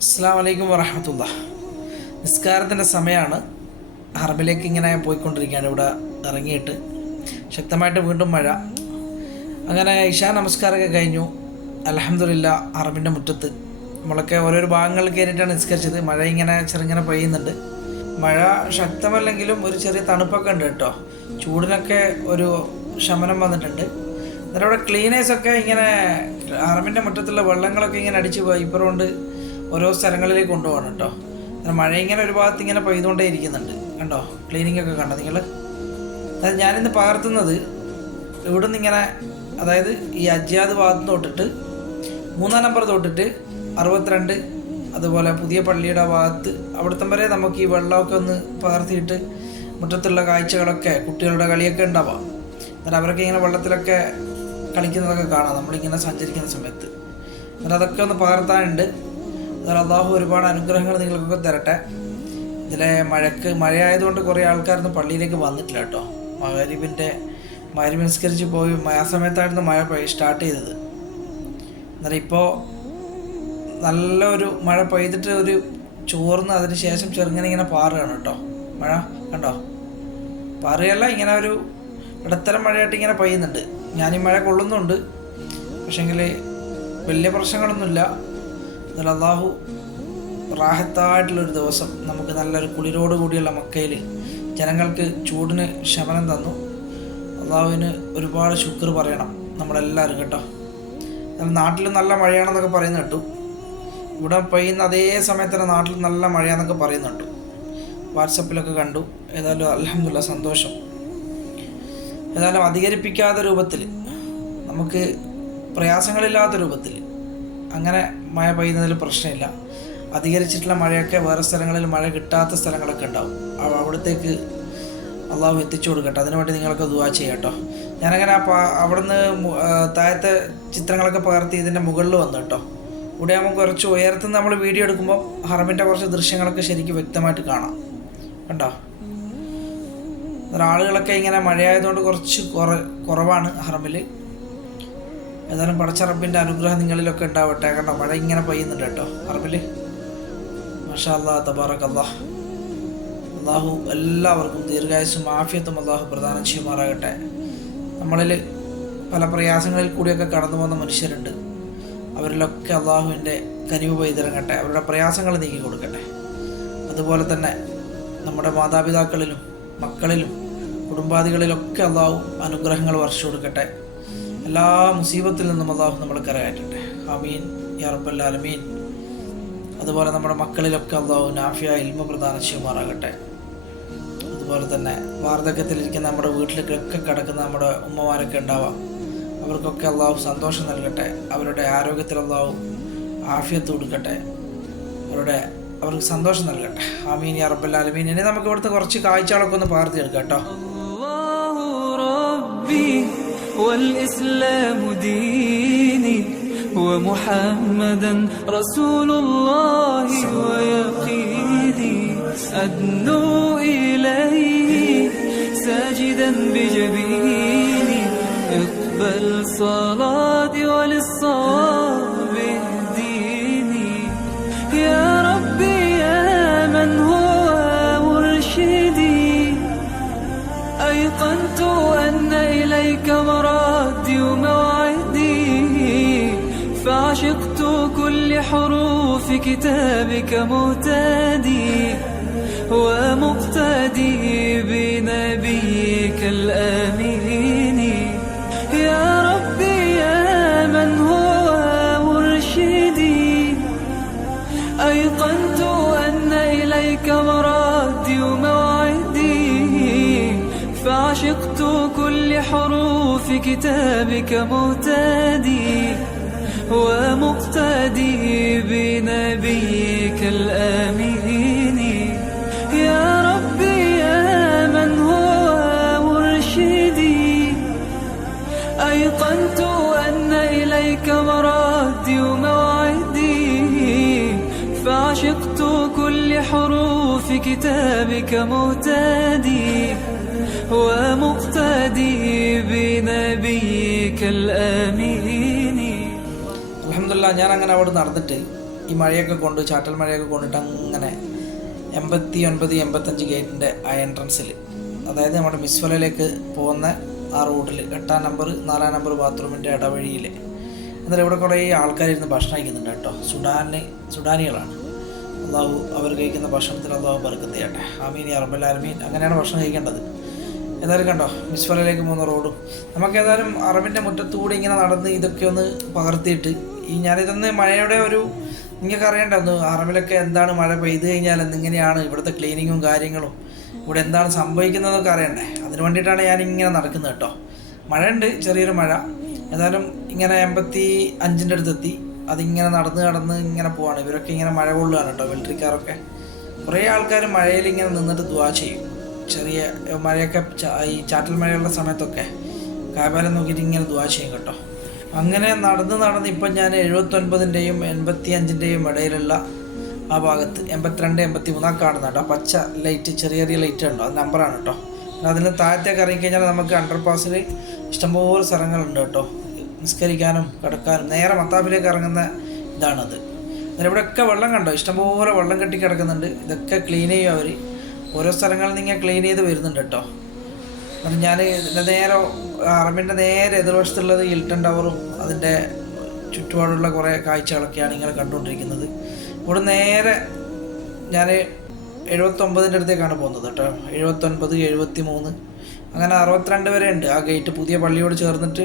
അസ്സലാമു അലൈക്കും വറഹ്മത്തുള്ളാഹി. നിസ്കാരത്തിൻ്റെ സമയമാണ്. ഹറമിലേക്ക് ഇങ്ങനെ പോയിക്കൊണ്ടിരിക്കുകയാണ്. ഇവിടെ ഇറങ്ങിയിട്ട് ശക്തമായിട്ട് വീണ്ടും മഴ. അങ്ങനെ ഇശാ നമസ്കാരമൊക്കെ കഴിഞ്ഞു. അൽഹംദുലില്ലാ ഹറമിൻ്റെ മുറ്റത്ത് നമ്മളൊക്കെ ഓരോരോ ഭാഗങ്ങളിൽ കയറിയിട്ടാണ് നിസ്കരിച്ചത്. മഴ ഇങ്ങനെ ചെറുങ്ങനെ പെയ്യുന്നുണ്ട്. മഴ ശക്തമല്ലെങ്കിലും ഒരു ചെറിയ തണുപ്പൊക്കെ ഉണ്ട് കേട്ടോ. ചൂടിനൊക്കെ ഒരു ശമനം വന്നിട്ടുണ്ട്. എന്നിട്ട് അവിടെ ക്ലീനേഴ്സൊക്കെ ഇങ്ങനെ ഹറമിൻ്റെ മുറ്റത്തുള്ള വെള്ളങ്ങളൊക്കെ ഇങ്ങനെ അടിച്ച് വൈപ്പർ കൊണ്ട് ഓരോ സ്ഥലങ്ങളിലേക്ക് കൊണ്ടുപോകണം കേട്ടോ. മഴ ഇങ്ങനെ ഒരു ഭാഗത്ത് ഇങ്ങനെ പെയ്തുകൊണ്ടേ ഇരിക്കുന്നുണ്ട് കണ്ടോ. ക്ലീനിങ് ഒക്കെ കണ്ടോ നിങ്ങൾ? അതായത് ഞാനിന്ന് പകർത്തുന്നത് ഇവിടുന്ന് ഇങ്ങനെ, അതായത് ഈ അജ്യാദ് ഭാഗത്ത് തൊട്ടിട്ട് 3-ാം നമ്പർ തൊട്ടിട്ട് 62, അതുപോലെ പുതിയ പള്ളിയുടെ ഭാഗത്ത് അവിടുത്തെ വരെ നമുക്ക് ഈ വെള്ളമൊക്കെ ഒന്ന് പകർത്തിയിട്ട് മുറ്റത്തുള്ള കാഴ്ചകളൊക്കെ, കുട്ടികളുടെ കളിയൊക്കെ ഉണ്ടാവാം. എന്നിട്ട് അവരൊക്കെ ഇങ്ങനെ വെള്ളത്തിലൊക്കെ കളിക്കുന്നതൊക്കെ കാണാം നമ്മളിങ്ങനെ സഞ്ചരിക്കുന്ന സമയത്ത്. എന്നിട്ട് അതൊക്കെ ഒന്ന് പകർത്താനുണ്ട്. എന്നാൽ അള്ളാഹു ഒരുപാട് അനുഗ്രഹങ്ങൾ നിങ്ങൾക്കൊക്കെ തരട്ടെ. ഇതിലെ മഴയായതുകൊണ്ട് കുറേ ആൾക്കാരൊന്നും പള്ളിയിലേക്ക് വന്നിട്ടില്ല കേട്ടോ. മഗ്‌രിബ് നിസ്കരിച്ച് പോയി ആ സമയത്തായിരുന്നു മഴ സ്റ്റാർട്ട് ചെയ്തത്. എന്നാലും ഇപ്പോൾ നല്ലൊരു മഴ പെയ്തിട്ട് ഒരു ചോർന്ന് അതിന് ശേഷം ചെറുങ്ങനെ ഇങ്ങനെ പാറുകയാണ് കേട്ടോ. മഴ കണ്ടോ, പാറുകയല്ല, ഇങ്ങനെ ഒരു ഇടത്തരം മഴയായിട്ട് ഇങ്ങനെ പെയ്യുന്നുണ്ട്. ഞാനീ മഴ കൊള്ളുന്നുണ്ട്, പക്ഷേങ്കിൽ വലിയ പ്രശ്നങ്ങളൊന്നുമില്ല. എന്നാൽ അള്ളാഹു റാഹത്തായിട്ടുള്ളൊരു ദിവസം നമുക്ക് നല്ലൊരു കുളിരോട് കൂടിയുള്ള മക്കയിൽ ജനങ്ങൾക്ക് ചൂടിന് ശമനം തന്നു. അള്ളാഹുവിന് ഒരുപാട് ശുക്ർ പറയണം നമ്മളെല്ലാവരും കേട്ടോ. നാട്ടിൽ നല്ല മഴയാണെന്നൊക്കെ പറയുന്ന കേട്ടു. ഇവിടെ പെയ്യുന്ന അതേ സമയത്ത് തന്നെ നാട്ടിൽ നല്ല മഴയാണെന്നൊക്കെ പറയുന്ന കേട്ടു. വാട്സപ്പിലൊക്കെ കണ്ടു. ഏതായാലും അൽഹംദുലില്ലാ സന്തോഷം. ഏതായാലും അധികരിപ്പിക്കാത്ത രൂപത്തിൽ, നമുക്ക് പ്രയാസങ്ങളില്ലാത്ത രൂപത്തിൽ അങ്ങനെ മഴ പെയ്യുന്നതിൽ പ്രശ്നമില്ല. അധികരിച്ചിട്ടുള്ള മഴയൊക്കെ വേറെ സ്ഥലങ്ങളിൽ മഴ കിട്ടാത്ത സ്ഥലങ്ങളൊക്കെ ഉണ്ടാവും. അവിടത്തേക്ക് അള്ളാഹു എത്തിച്ചു കൊടുക്കട്ടെ. അതിനുവേണ്ടി നിങ്ങളൊക്കെ ദുആ ചെയ്യാം കേട്ടോ. ഞാനങ്ങനെ അവിടുന്ന് താഴത്തെ ചിത്രങ്ങളൊക്കെ പകർത്തി ഇതിൻ്റെ മുകളിൽ വന്നു കേട്ടോ. ഇവിടെ നമുക്ക് കുറച്ച് ഉയരത്തുനിന്ന് നമ്മൾ വീഡിയോ എടുക്കുമ്പോൾ ഹറമിൻ്റെ കുറച്ച് ദൃശ്യങ്ങളൊക്കെ ശരിക്കും വ്യക്തമായിട്ട് കാണാം കണ്ടോ. ആളുകളൊക്കെ ഇങ്ങനെ മഴയായതുകൊണ്ട് കുറച്ച് കുറവാണ് ഹറമിൽ. ഏതായാലും പടച്ച റബ്ബിൻ്റെ അനുഗ്രഹം നിങ്ങളിലൊക്കെ ഉണ്ടാവട്ടെ. കണ്ടോ മഴ ഇങ്ങനെ പെയ്യുന്നുണ്ട് കേട്ടോ ഹറമിൽ. മാഷാ അല്ലാഹ് തബാറകല്ലാഹ്. അള്ളാഹു എല്ലാവർക്കും ദീർഘായുസ്സും ആഫിയത്തും അള്ളാഹു പ്രദാനം ചെയ്യുമാറാകട്ടെ. നമ്മളിൽ പല പ്രയാസങ്ങളിൽ കൂടിയൊക്കെ കടന്നു പോകുന്ന മനുഷ്യരുണ്ട്. അവരിലൊക്കെ അള്ളാഹുവിൻ്റെ കനിവ് പെയ്തിറങ്ങട്ടെ, അവരുടെ പ്രയാസങ്ങൾ നീക്കി കൊടുക്കട്ടെ. അതുപോലെ തന്നെ നമ്മുടെ മാതാപിതാക്കളിലും മക്കളിലും കുടുംബാദികളിലൊക്കെ അള്ളാഹു അനുഗ്രഹങ്ങൾ വർഷിച്ചു കൊടുക്കട്ടെ. എല്ലാ മുസീബത്തിൽ നിന്നും അള്ളാഹു നമ്മളെ കരകയറ്റട്ടെ. ആമീൻ യാ റബ്ബൽ ആലമീൻ. അതുപോലെ നമ്മുടെ മക്കളിലൊക്കെ അള്ളാഹു നാഫിയ ഇൽമ പ്രദാനം ചെയ്യുമാറാകട്ടെ. അതുപോലെ തന്നെ വാർദ്ധക്യത്തിലിരിക്കുന്ന നമ്മുടെ വീട്ടിലേക്കൊക്കെ കിടക്കുന്ന നമ്മുടെ ഉമ്മമാരൊക്കെ ഉണ്ടാവാം. അവർക്കൊക്കെ അള്ളാഹു സന്തോഷം നൽകട്ടെ. അവരുടെ ആരോഗ്യത്തിൽ അള്ളാഹു ആഫിയത്ത് കൊടുക്കട്ടെ. അവർക്ക് സന്തോഷം നൽകട്ടെ. ആമീൻ യാ റബ്ബൽ ആലമീൻ. ഇനി നമുക്ക് ഇവിടുത്തെ കുറച്ച് കാഴ്ചകളൊക്കെ ഒന്ന് പകർത്തിയെടുക്കാം കേട്ടോ. والإسلام ديني ومحمدا رسول الله ويقيني أدنو إليه ساجدا بجبيني اقبل صلاتي وللصواب اهديني يا ربي يا من هو مرشدي أيقنت أن إليك مرادي وموعدي فعشقت كل حروف كتابك مهتدي ومقتدي بنبيك الآمين يا ربي يا من هو مرشدي أيقنت أن إليك مرادي وموعدي فعشقت كل حروف كتابك مهتدي ومقتدي بنبيك الآمين يا ربي يا من هو مرشدي أيقنت أن إليك مرادي وموعدي فعشقت كل حروف كتابك مهتدي ومقتدي بنبيك الآمين. അൽഹംദുലില്ലാ ഞാൻ അങ്ങനെ അവിടെ നടന്നിട്ട് ഈ മഴയൊക്കെ കൊണ്ട് ചാറ്റൽ മഴയൊക്കെ കൊണ്ടിട്ട് അങ്ങനെ 89, 85 ഗേറ്റിൻ്റെ ആ എൻട്രൻസിൽ, അതായത് നമ്മുടെ മിസ്വലയിലേക്ക് പോകുന്ന ആ റൂട്ടിൽ 8-ാം നമ്പർ 4-ാം നമ്പർ ബാത്റൂമിൻ്റെ ഇടവഴിയിൽ. എന്നാലും ഇവിടെ കുറേ ആൾക്കാരിരുന്ന് ഭക്ഷണം കഴിക്കുന്നുണ്ട് കേട്ടോ. സുഡാനികളാണ്. അള്ളാഹു അവർ കഴിക്കുന്ന ഭക്ഷണത്തിൽ അള്ളാഹു ബർക്കത്ത് ചെയ്യട്ടെ. ആമീൻ യാ റബ്ബൽ ആലമീൻ. അങ്ങനെയാണ് ഭക്ഷണം കഴിക്കേണ്ടത്. ഏതായാലും കണ്ടോ മിസ്വലയിലേക്ക് പോകുന്ന റോഡും. നമുക്ക് ഏതായാലും അറബിൻ്റെ മുറ്റത്തൂടെ ഇങ്ങനെ നടന്ന് ഇതൊക്കെ ഒന്ന് പകർത്തിയിട്ട് ഞാനിതൊന്ന് മഴയുടെ ഒരു, നിങ്ങൾക്ക് അറിയണ്ട ഒന്ന് അറബിലൊക്കെ എന്താണ് മഴ പെയ്ത് കഴിഞ്ഞാൽ എന്തിങ്ങനെയാണ് ഇവിടുത്തെ ക്ലീനിങ്ങും കാര്യങ്ങളും, ഇവിടെ എന്താണ് സംഭവിക്കുന്നതൊക്കെ അറിയണ്ടേ. അതിന് വേണ്ടിയിട്ടാണ് ഞാനിങ്ങനെ നടക്കുന്നത് കേട്ടോ. മഴയുണ്ട്, ചെറിയൊരു മഴ. ഏതായാലും ഇങ്ങനെ 85-ൻ്റെ അടുത്തെത്തി. അതിങ്ങനെ നടന്ന് ഇങ്ങനെ പോവാണ്. ഇവരൊക്കെ ഇങ്ങനെ മഴ കൊള്ളുകയാണ് കേട്ടോ, മിലിറ്ററിക്കാരൊക്കെ. കുറേ ആൾക്കാർ മഴയിൽ ഇങ്ങനെ നിന്നിട്ട് ദുആ ചെയ്യും. ചെറിയ മഴയൊക്കെ ഈ ചാറ്റൽ മഴയുള്ള സമയത്തൊക്കെ കാബാലം നോക്കിയിട്ട് ഇങ്ങനെ ദുആ ചെയ്യും കേട്ടോ. അങ്ങനെ നടന്ന് ഇപ്പം ഞാൻ 79-ൻ്റെയും 85-ൻ്റെയും ഇടയിലുള്ള ആ ഭാഗത്ത് 82, 83 കാണുന്നുണ്ട് കേട്ടോ. പച്ച ലൈറ്റ്, ചെറിയ ലൈറ്റ് ഉണ്ടോ, അത് നമ്പറാണ് കേട്ടോ. അതിന് താഴത്തേക്ക് ഇറങ്ങിക്കഴിഞ്ഞാൽ നമുക്ക് അണ്ടർപാസിൽ ഇഷ്ടംപോലെ സ്ഥലങ്ങളുണ്ട് കേട്ടോ. നിസ്കരിക്കാനും കിടക്കാനും നേരെ മത്താഫിലേക്ക് ഇറങ്ങുന്ന ഇതാണത്. അന്നേരം ഇവിടെയൊക്കെ വെള്ളം കണ്ടോ, ഇഷ്ടംപോലെ വെള്ളം കെട്ടി കിടക്കുന്നുണ്ട്. ഇതൊക്കെ ക്ലീൻ ചെയ്യും അവർ. ഓരോ സ്ഥലങ്ങളിൽ നിന്ന് ഇങ്ങനെ ക്ലീൻ ചെയ്ത് വരുന്നുണ്ട് കേട്ടോ. എന്നിട്ട് ഞാൻ ഇതിൻ്റെ നേരെ അറബിൻ്റെ നേരെ എതിർവശത്തുള്ളത് ഹിൽട്ടൺ ടവറും അതിൻ്റെ ചുറ്റുപാടുള്ള കുറേ കാഴ്ചകളൊക്കെയാണ് ഇങ്ങനെ കണ്ടുകൊണ്ടിരിക്കുന്നത്. ഇവിടെ നേരെ ഞാൻ 79-ൻ്റെ അടുത്തേക്കാണ് പോകുന്നത് കേട്ടോ. 79, 73 അങ്ങനെ 62 വരെ ഉണ്ട് ആ ഗേറ്റ്, പുതിയ പള്ളിയോട് ചേർന്നിട്ട്.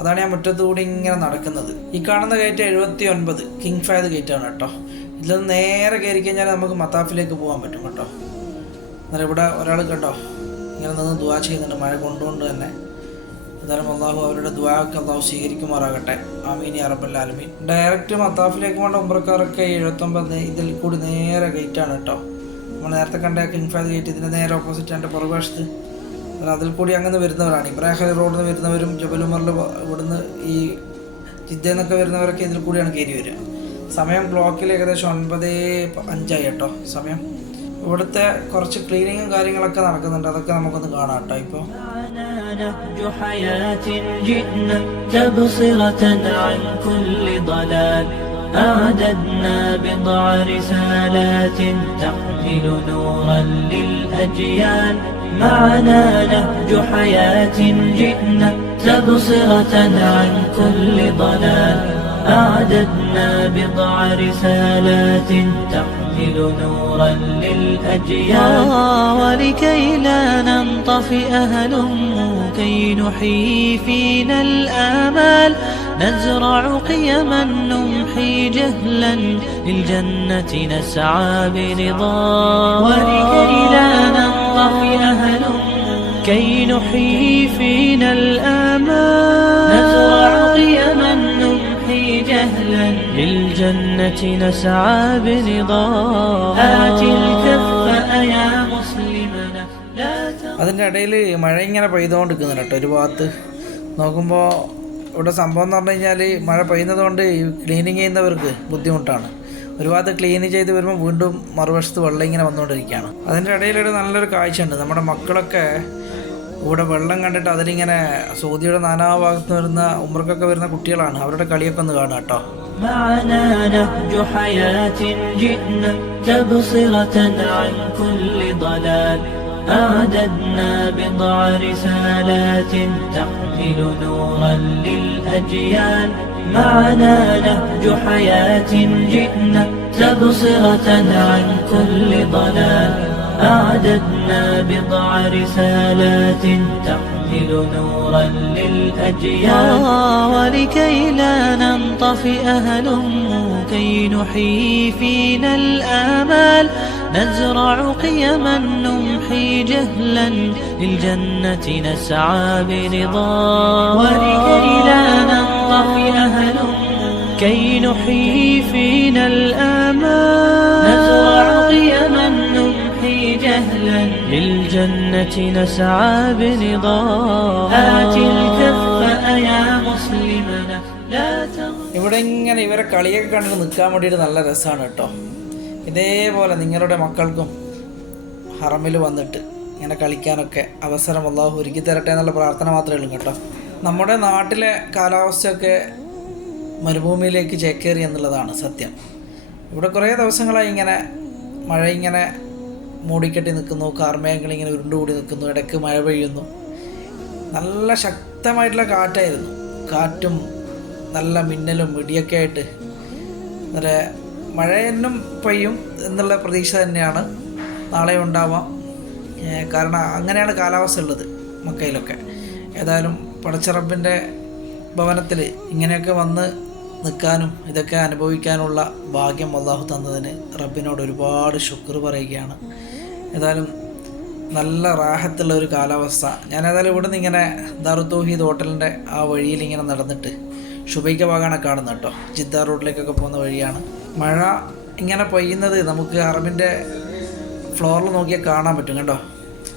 അതാണ് ഞാൻ മുറ്റത്തുകൂടി ഇങ്ങനെ നടക്കുന്നത്. ഈ കാണുന്ന ഗേറ്റ് 79 കിങ് ഫാദ് ഗേറ്റാണ് കേട്ടോ. ഇതിൽ നിന്ന് നേരെ കയറി കഴിഞ്ഞാൽ നമുക്ക് മത്താഫിലേക്ക് പോകാൻ പറ്റും കേട്ടോ. അന്നേരം ഇവിടെ ഒരാൾ കണ്ടോ ഇങ്ങനെ നിന്ന് ദുആ ചെയ്യുന്നുണ്ട്, മഴ കൊണ്ടുകൊണ്ട് തന്നെ. എന്തായാലും അള്ളാഹു അവരുടെ ദുആക്ക് അള്ളാഹു സ്വീകരിക്കുമാറാകട്ടെ. ആമീൻ യാ റബ്ബൽ ആലമീൻ. ഡയറക്റ്റ് മത്താഫിലേക്ക് പോകേണ്ട ഉംറക്കാരൊക്കെ 79 ഇതിൽ കൂടി നേരെ ഗേറ്റാണ് കേട്ടോ. നമ്മൾ നേരത്തെ കണ്ട കിങ് ഫാദ് ഗേറ്റ് ഇതിൻ്റെ നേരെ ഓപ്പോസിറ്റ് എൻ്റെ പുറകുവശത്ത്. അതിൽ കൂടി അങ്ങനെ വരുന്നവരാണ്. ഇബ്രാഹിം റോഡിൽ നിന്ന് വരുന്നവരും ജബലുമറിൽ ഇവിടുന്ന് ഈ ജിദ്ദയിൽ നിന്നൊക്കെ വരുന്നവരൊക്കെ ഇതിൽ കൂടിയാണ് കയറി വരിക. സമയം ക്ലോക്കിൽ ഏകദേശം 9:05 കേട്ടോ സമയം. ഇവിടുത്തെ കുറച്ച് ക്ലീനിങ്ങും കാര്യങ്ങളൊക്കെ നടക്കുന്നുണ്ട്. അതൊക്കെ നമുക്കൊന്ന് കാണാം കേട്ടോ. ഇപ്പോൾ أعددنا بضع رسالات تحمل نورا للأجيال معنا نهج حياة جئنا تبصرة عن كل ضلال أعددنا بضع رسالات تحمل نورا للأجيال ولكي لا ننطفئ هلموا كي نحيي فينا الآمال نزرع قيما نمحي جهلا للجنة نسعى برضا ولكي لا ننطفئ هلموا كي نحيي فينا الآمال نزرع قيما نمحي جهلا للجنة نسعى برضا آت الكف يا مسلمنا لا അതിൻ്റെ ഇടയിൽ മഴ ഇങ്ങനെ പെയ്തുകൊണ്ടിരിക്കുന്നുണ്ട് കേട്ടോ. ഒരു ഭാഗത്ത് നോക്കുമ്പോൾ ഇവിടെ സംഭവം എന്ന് പറഞ്ഞു കഴിഞ്ഞാൽ മഴ പെയ്യുന്നത് കൊണ്ട് ക്ലീനിങ് ചെയ്യുന്നവർക്ക് ബുദ്ധിമുട്ടാണ്. ഒരു ഭാഗത്ത് ക്ലീൻ ചെയ്ത് വരുമ്പോൾ വീണ്ടും മറുവശത്ത് വെള്ളം ഇങ്ങനെ വന്നുകൊണ്ടിരിക്കുകയാണ്. അതിൻ്റെ ഇടയിലൊരു നല്ലൊരു കാഴ്ചയുണ്ട്. നമ്മുടെ മക്കളൊക്കെ ഇവിടെ വെള്ളം കണ്ടിട്ട് അതിലിങ്ങനെ സൗദിയുടെ നാനാഭാഗത്ത് വരുന്ന ഉംറക്കൊക്കെ വരുന്ന കുട്ടികളാണ്. അവരുടെ കളിയൊക്കെ ഒന്ന് കാണാം കേട്ടോ. معنا نهج حياة جئنا تبصرة عن كل ضلال أعددنا بضع رسالات تحمل نورا للأجيال معنا نهج حياة جئنا تبصرة عن كل ضلال أعددنا بضع رسالات تحمل نورا للأجيال ولكي لا ننطفئ هلموا كي نحيي فينا الآمال نزرع قيما نمحي جهلا للجنة نسعى برضا ولكي لا ننطفئ هلموا كي نحيي فينا الآمال نزرع قيما نمحي جهلا للجنة نسعى برضا آت الكف يا مسلمنا لا ഇവിടെ ഇങ്ങനെ ഇവരെ കളിയൊക്കെ കണ്ടിട്ട് നിൽക്കാൻ വേണ്ടിയിട്ട് നല്ല രസമാണ് കേട്ടോ. ഇതേപോലെ നിങ്ങളുടെ മക്കൾക്കും ഹറമിൽ വന്നിട്ട് ഇങ്ങനെ കളിക്കാനൊക്കെ അവസരം അല്ലാഹു ഒരുക്കി തരട്ടെ എന്നുള്ള പ്രാർത്ഥന മാത്രമേ ഉള്ളൂ കേട്ടോ. നമ്മുടെ നാട്ടിലെ കാലാവസ്ഥയൊക്കെ മരുഭൂമിയിലേക്ക് ചേക്കേറി എന്നുള്ളതാണ് സത്യം. ഇവിടെ കുറേ ദിവസങ്ങളായി ഇങ്ങനെ മഴ ഇങ്ങനെ മൂടിക്കെട്ടി നിൽക്കുന്നു, കാർമേഘങ്ങൾ ഇങ്ങനെ ഉരുണ്ടുകൂടി നിൽക്കുന്നു, ഇടയ്ക്ക് മഴ പെയ്യുന്നു. നല്ല ശക്തമായിട്ടുള്ള കാറ്റായിരുന്നു, കാറ്റും നല്ല മിന്നലും ഇടിയൊക്കെ ആയിട്ട് നല്ല മഴ എന്നും പെയ്യും എന്നുള്ള പ്രതീക്ഷ തന്നെയാണ്. നാളെ ഉണ്ടാവാം, കാരണം അങ്ങനെയാണ് കാലാവസ്ഥ ഉള്ളത് മക്കയിലൊക്കെ. ഏതായാലും പടച്ചറബിൻ്റെ ഭവനത്തിൽ ഇങ്ങനെയൊക്കെ വന്ന് നിൽക്കാനും ഇതൊക്കെ അനുഭവിക്കാനുള്ള ഭാഗ്യം അല്ലാഹു തന്നതിന് റബ്ബിനോട് ഒരുപാട് ശുക്ർ പറയുകയാണ്. ഏതായാലും നല്ല റാഹത്തുള്ള ഒരു കാലാവസ്ഥ. ഞാൻ ഏതായാലും ഇവിടെ നിന്ന് ഇങ്ങനെ ദാറുൽ തൗഹീദ് ഹോട്ടലിൻ്റെ ആ വഴിയിൽ ഇങ്ങനെ നടന്നിട്ട് ഷുബൈക്ക ഭാഗമാണ് കാണുന്നത് കേട്ടോ. ജിദ്ദ റോഡിലേക്കൊക്കെ പോകുന്ന വഴിയാണ്. മഴ ഇങ്ങനെ പെയ്യുന്നത് നമുക്ക് അറബിൻ്റെ ഫ്ലോറിൽ നോക്കിയാൽ കാണാൻ പറ്റും കേട്ടോ,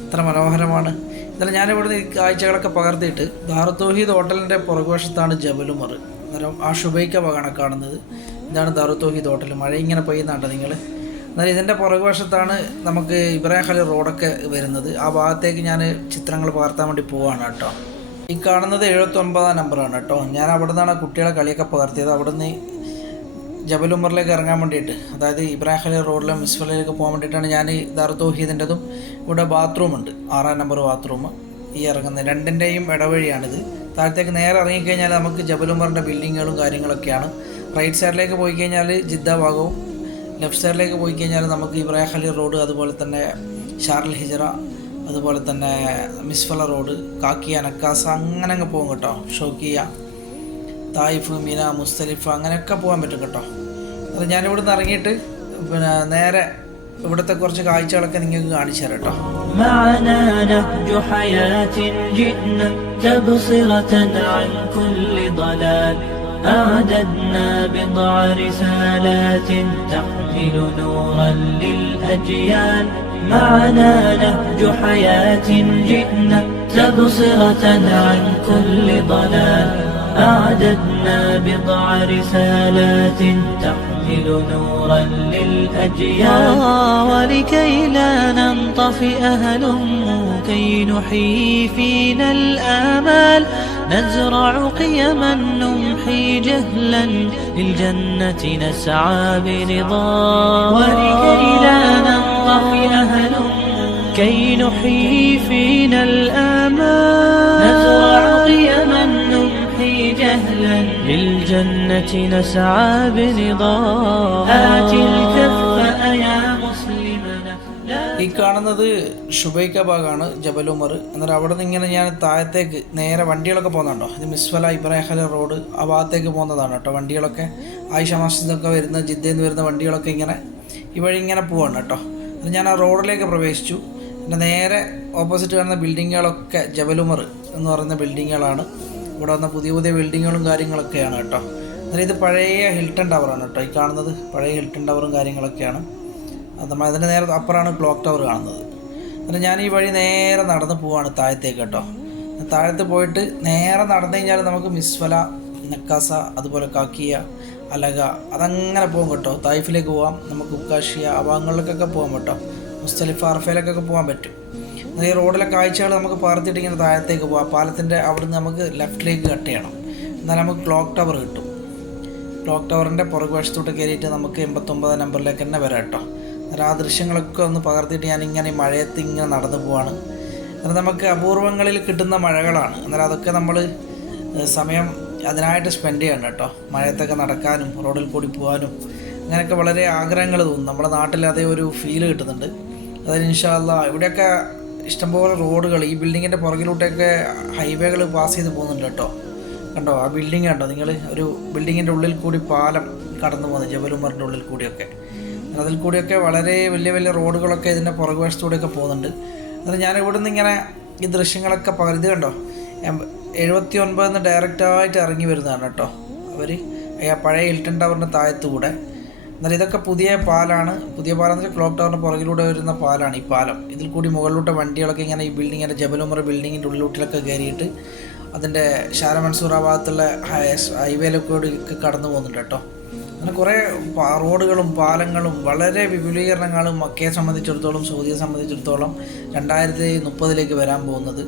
എത്ര മനോഹരമാണ്. എന്നാലും ഞാനിവിടുന്ന് ഈ കാഴ്ചകളൊക്കെ പകർത്തിയിട്ട് ദാറുൽ തൗഹീദ് ഹോട്ടലിൻ്റെ പുറകുവശത്താണ് ജബലുമർ. അന്നേരം ആ ഷുബൈക്ക ഭാഗമാണ് കാണുന്നത്. ഇതാണ് ദാറുൽ തൗഹീദ് ഹോട്ടൽ. മഴ ഇങ്ങനെ പെയ്യുന്നുണ്ടോ നിങ്ങൾ? എന്നാലും ഇതിൻ്റെ പുറകുവശത്താണ് നമുക്ക് ഇബ്രാഹിം ഖലീൽ റോഡൊക്കെ വരുന്നത്. ആ ഭാഗത്തേക്ക് ഞാൻ ചിത്രങ്ങൾ പകർത്താൻ വേണ്ടി പോവാണ് കേട്ടോ. ഈ കാണുന്നത് 79 നമ്പറാണ് കേട്ടോ. ഞാൻ അവിടെ നിന്നാണ് കുട്ടികളെ കളിയൊക്കെ പകർത്തിയത്. അവിടെ നിന്ന് ജബലുമറിലേക്ക് ഇറങ്ങാൻ വേണ്ടിയിട്ട്, അതായത് ഇബ്രാഹിം ഖലീൽ റോഡിലെ മിസ്ഫലിലേക്ക് പോകാൻ വേണ്ടിയിട്ടാണ് ഞാൻ ദാറുൽ തൗഹീദിൻ്റെതും. ഇവിടെ ബാത്റൂമുണ്ട്, 6 നമ്പർ ബാത്റൂം. ഈ ഇറങ്ങുന്നത് രണ്ടിൻ്റെയും ഇടവഴിയാണിത്. താഴത്തേക്ക് നേരെ ഇറങ്ങിക്കഴിഞ്ഞാൽ നമുക്ക് ജബലുമറിൻ്റെ ബിൽഡിങ്ങുകളും കാര്യങ്ങളൊക്കെയാണ്. റൈറ്റ് സൈഡിലേക്ക് പോയി കഴിഞ്ഞാൽ ജിദ്ദ ഭാഗവും, ലെഫ്റ്റ് സൈഡിലേക്ക് പോയി കഴിഞ്ഞാൽ നമുക്ക് ഇബ്രാഹിം ഖലീൽ റോഡ്, അതുപോലെ തന്നെ ഷാർൽ ഹിജറ, അതുപോലെ തന്നെ മിസ്ഫല റോഡ്, കാക്കിയ, നക്കാസ, അങ്ങനെ അങ്ങ് പോകും കേട്ടോ. ഷോക്കിയ, തായിഫ്, മിന, മുസ്തലിഫ, അങ്ങനെയൊക്കെ പോകാൻ പറ്റും കേട്ടോ. അത് ഞാനിവിടെ നിന്ന് ഇറങ്ങിയിട്ട് പിന്നെ നേരെ ഇവിടുത്തെ കുറച്ച് കാഴ്ചകളൊക്കെ നിങ്ങൾക്ക് കാണിച്ചു തരാം കേട്ടോ. معنا نهج حياة جئنا تبصرة عن كل ضلال أعددنا بضع رسالات تحمل نورا للأجيال معنا نهج حياة جئنا تبصرة عن كل ضلال أعددنا بضع رسالات تحمل نورا للأجيال ولكي لا ننطفئ هلموا كي نحيي فينا الآمال نزرع قيما نمحي جهلا للجنة نسعى برضا ولكي لا ننطفئ هلموا كي نحيي فينا الآمال نزرع قيما نمحي جهلا للجنة نسعى برضا آت الكف يا مسلمنا ഈ കാണുന്നത് ഷുബൈക്ക ഭാഗമാണ്, ജബലുമർ. അന്നേരം അവിടെ നിന്ന് ഇങ്ങനെ ഞാൻ താഴത്തേക്ക് നേരെ വണ്ടികളൊക്കെ പോകുന്നുണ്ടോ, ഇത് മിസ്ഫല ഇബ്രാഹിം ഖലീൽ റോഡ് ആ ഭാഗത്തേക്ക് പോകുന്നതാണ് കേട്ടോ. വണ്ടികളൊക്കെ ആയിഷ മസ്ജിദൊക്കെ വരുന്ന, ജിദ്ദയിൽ നിന്ന് വരുന്ന വണ്ടികളൊക്കെ ഇങ്ങനെ ഈ വഴി ഇങ്ങനെ പോവാണ് കേട്ടോ. അത് ഞാൻ ആ റോഡിലേക്ക് പ്രവേശിച്ചു. പിന്നെ നേരെ ഓപ്പോസിറ്റ് കാണുന്ന ബിൽഡിങ്ങുകളൊക്കെ ജബലുമർ എന്ന് പറയുന്ന ബിൽഡിങ്ങുകളാണ്. ഇവിടെ വന്ന പുതിയ പുതിയ ബിൽഡിങ്ങുകളും കാര്യങ്ങളൊക്കെയാണ് കേട്ടോ. അന്നേരം ഇത് പഴയ ഹിൽട്ടൺ ടവറാണ് കേട്ടോ. ഈ കാണുന്നത് പഴയ ഹിൽട്ടൺ ടവറും കാര്യങ്ങളൊക്കെയാണ്. അത് നമ്മൾ അതിൻ്റെ നേരെ അപ്പുറമാണ് ക്ലോക്ക് ടവർ കാണുന്നത്. അന്നേരം ഞാൻ ഈ വഴി നേരെ നടന്ന് പോവാണ് താഴത്തേക്ക് കേട്ടോ. താഴത്ത് പോയിട്ട് നേരെ നടന്നു കഴിഞ്ഞാൽ നമുക്ക് മിസ്ഫല, നക്കാസ, അതുപോലെ കാക്കിയ, അലക, അതങ്ങനെ പോകും കേട്ടോ. തായിഫിലേക്ക് പോവാം, നമുക്ക് ഉക്കാഷിയ, ആ ഭാഗങ്ങളിലേക്കൊക്കെ പോകാൻ കേട്ടോ. മുസ്തലിഫ, അർഫയിലേക്കൊക്കെ പോകാൻ പറ്റും. ഈ റോഡിലെ കാഴ്ചകൾ നമുക്ക് പകർത്തിയിട്ട് ഇങ്ങനെ താഴത്തേക്ക് പോകാം. പാലത്തിൻ്റെ അവിടെ നിന്ന് നമുക്ക് ലെഫ്റ്റിലേക്ക് കട്ട് ചെയ്യണം, എന്നാൽ നമുക്ക് ക്ലോക്ക് ടവർ കിട്ടും. ക്ലോക്ക് ടവറിൻ്റെ പുറകുവശത്തോട്ട് കയറിയിട്ട് നമുക്ക് 89 നമ്പറിലേക്ക് തന്നെ വരാം കേട്ടോ. അന്നേരം ആ ദൃശ്യങ്ങളൊക്കെ ഒന്ന് പകർത്തിയിട്ട് ഞാനിങ്ങനെ ഈ മഴയത്ത് ഇങ്ങനെ നടന്നു പോവാണ്. അന്നേരം നമുക്ക് അപൂർവങ്ങളിൽ കിട്ടുന്ന മഴകളാണ്. അന്നേരം അതൊക്കെ നമ്മൾ സമയം അതിനായിട്ട് സ്പെൻഡ് ചെയ്യണം കേട്ടോ. മഴയത്തൊക്കെ നടക്കാനും റോഡിൽ കൂടി പോകാനും അങ്ങനെയൊക്കെ വളരെ ആഗ്രഹങ്ങൾ തോന്നും. നമ്മുടെ നാട്ടിൽ അതേ ഒരു ഫീല് കിട്ടുന്നുണ്ട്. അതായത് ഇൻഷാ അല്ലാഹ് ഇവിടെയൊക്കെ ഇഷ്ടംപോലെ റോഡുകൾ, ഈ ബിൽഡിങ്ങിൻ്റെ പുറകിലോട്ടൊക്കെ ഹൈവേകൾ പാസ് ചെയ്ത് പോകുന്നുണ്ട് കേട്ടോ. കണ്ടോ ആ ബിൽഡിങ് കണ്ടോ നിങ്ങൾ? ഒരു ബിൽഡിങ്ങിൻ്റെ ഉള്ളിൽ കൂടി പാലം കടന്നു പോകുന്നത്, ജബലുമറിൻ്റെ ഉള്ളിൽ കൂടിയൊക്കെ. അതിൽ കൂടിയൊക്കെ വളരെ വലിയ വലിയ റോഡുകളൊക്കെ ഇതിൻ്റെ പുറകുവശത്തൂടെയൊക്കെ പോകുന്നുണ്ട്. അന്നേരം ഞാൻ ഇവിടെ നിന്ന് ഇങ്ങനെ ഈ ദൃശ്യങ്ങളൊക്കെ പകർത്തി കണ്ടോ. 79 ഡയറക്റ്റായിട്ട് ഇറങ്ങി വരുന്നതാണ് കേട്ടോ അവർ, പഴയ ഹിൽട്ടൺ ടവറിൻ്റെ താഴത്തുകൂടെ. എന്നാൽ ഇതൊക്കെ പുതിയ പാലാണ്. പുതിയ പാലം എന്ന് വെച്ചാൽ ക്ലോക്ക് ടവറിൻ്റെ പുറകിലൂടെ വരുന്ന പാലാണ് ഈ പാലം. ഇതിൽ കൂടി മുകളിലൂടെ വണ്ടികളൊക്കെ ഇങ്ങനെ ഈ ബിൽഡിങ്ങിൻ്റെ ജബലുമർ ബിൽഡിങ്ങിൻ്റെ ഉള്ളിലോട്ടിലൊക്കെ കയറിയിട്ട് അതിൻ്റെ ഷാര മൻസൂർ ആ ഭാഗത്തുള്ള ഹൈവേയിലൊക്കെ കടന്നു പോകുന്നുണ്ട് കേട്ടോ. അങ്ങനെ കുറേ റോഡുകളും പാലങ്ങളും വളരെ വിപുലീകരണങ്ങളും മക്കയെ സംബന്ധിച്ചിടത്തോളം, സൗദിയെ സംബന്ധിച്ചിടത്തോളം 2030 വരാൻ പോകുന്നത്.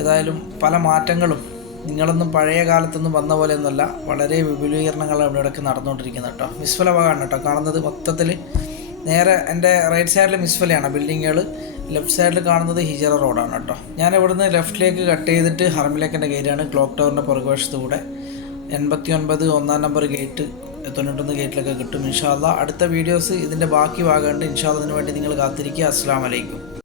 ഏതായാലും പല മാറ്റങ്ങളും നിങ്ങളൊന്നും പഴയ കാലത്തൊന്നും വന്ന പോലെയൊന്നുമല്ല, വളരെ വിപുലീകരണങ്ങൾ ഇവിടെയൊക്കെ നടന്നുകൊണ്ടിരിക്കുന്നത് കേട്ടോ. മിസ്ഫല ഭാഗമാണ് കേട്ടോ കാണുന്നത്. മൊത്തത്തിൽ നേരെ എൻ്റെ റൈറ്റ് സൈഡിൽ മിസ്ഫലയാണ് ബിൽഡിങ്ങുകൾ, ലെഫ്റ്റ് സൈഡിൽ കാണുന്നത് ഹിജറ റോഡാണ് കേട്ടോ. ഞാൻ ഇവിടുന്ന് ലെഫ്റ്റിലേക്ക് കട്ട് ചെയ്തിട്ട് ഹറമിലേക്കിൻ്റെ ഗേറ്റാണ്, ക്ലോക്ക് ടവറിൻ്റെ പുറകുവശത്ത് കൂടെ 89 1-ാം നമ്പർ ഗേറ്റ് 91 ഗേറ്റിലൊക്കെ കിട്ടും ഇൻഷാ അല്ലാഹ്. അടുത്ത വീഡിയോസ് ഇതിൻ്റെ ബാക്കി ഭാഗമുണ്ട് ഇൻഷാ അല്ലാഹ്. അതിന് വേണ്ടി നിങ്ങൾ കാത്തിരിക്കുക. അസ്സലാമു അലൈക്കും.